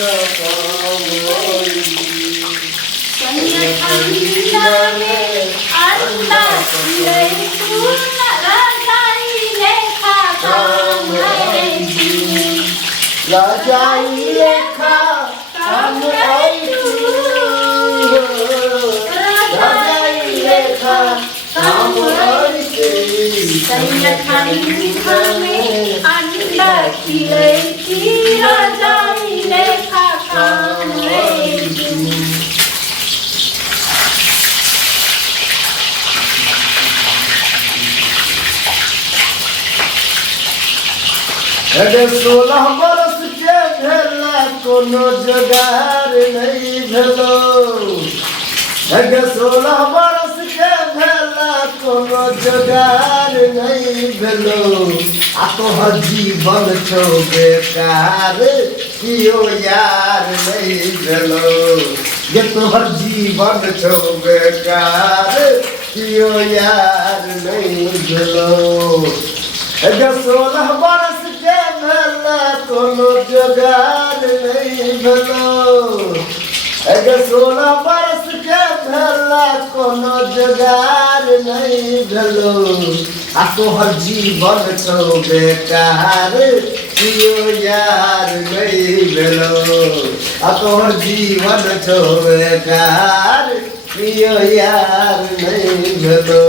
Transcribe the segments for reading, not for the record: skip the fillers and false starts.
काम होई ठंडा में अंडा ले तू रजाई लेखा काम है रजाई लेखा काम है रजाई लेखा काम है ठंडा में अंडा ले की रजाई लेखा काम है अरे 16 बरस के भेला कोनो जोगार नहीं भेलो अरे 16 बरस के भेला कोनो जोगार नहीं भेलो आ तोहर जीवन छौ बेकार कियो यार नहीं भेलो ये तोहर जीवन छौ बेकार कियो यार नहीं भेलो अरे 16 बरस के भेला कोनो जोगार नहीं भेलो अरे 16 बरस के भेला कोनो जोगार नहीं भेलो आ तोहर जीवन छौ बेकार कियो यार नहीं भेलो आ तोहर जीवन छौ बेकार कियो यार नहीं भेलो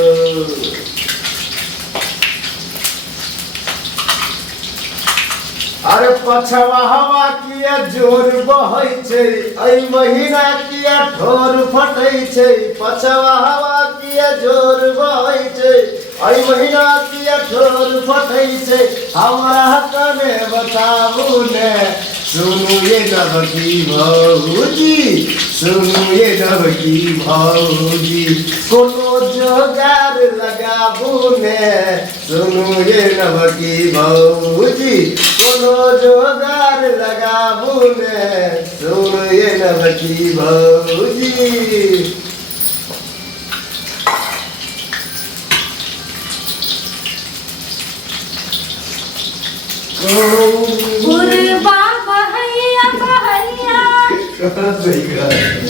अरे पछवा हवा किया जोर बहै छै एहि महीना किया ठोर फटै छै पछवा हवा किया जोर बहै छै एहि महीना किया ठोर फटै छै हमरा कने बताबू ने सुनू ये नवकी भौजी सुनू ये नवकी भौजी कोनो जोगार लगाबू ने सुनू ये नवकी भौजी कोनो जोगार लगाबू ने सुनू ये नवकी भौजी गुरबा बहैया बहैया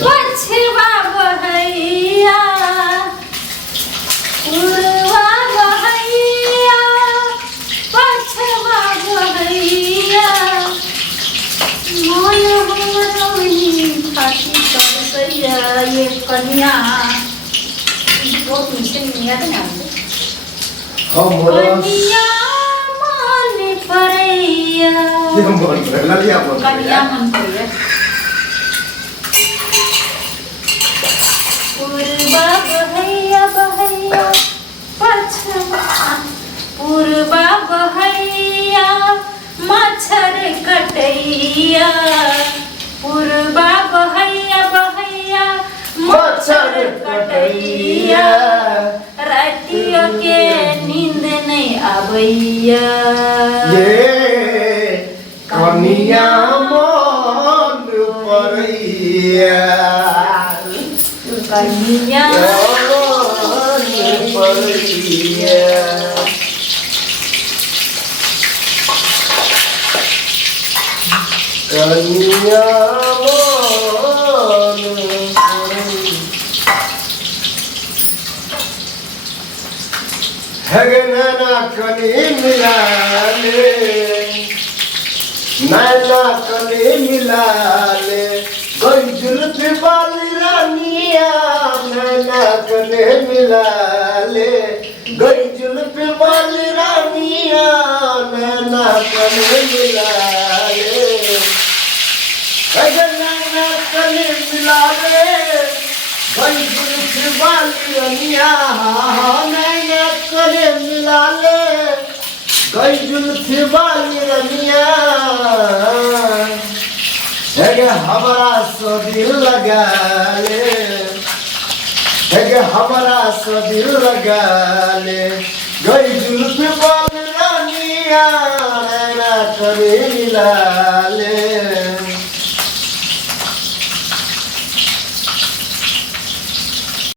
पछवा बहैया गुरबा बहैया पछवा बहैया मोय हमरोनी खाती तरसैया ये कन्या बहुत नीचे नहीं आता ना कन्या परैया कन्या मन परैया पूर्वा बहैया बहैया पछवा पूर्वा बहैया मच्छर कटैया पूर्वा बहैया बहैया मच्छर कटैया रातियों के नींद नहीं आबैया ये कनिया मन परैया कनिया मन परैया कनिया नैना कनी मिला ले नैना कनी मिला ले गई जुल्फी वाली रानिया नैना कनी मिला ले गई जुल्फी वाली रानिया नैना कनी मिला ले नैना कनी मिला ले गई जुल्फी वाली रानिया नैना कनी मिला ले गई जुल्फी वाली रानिया हमारा सो दिल लगा ले हमारा सो दिल लगा ले गई जुल्फी वाली रानिया नैना कनी मिला ले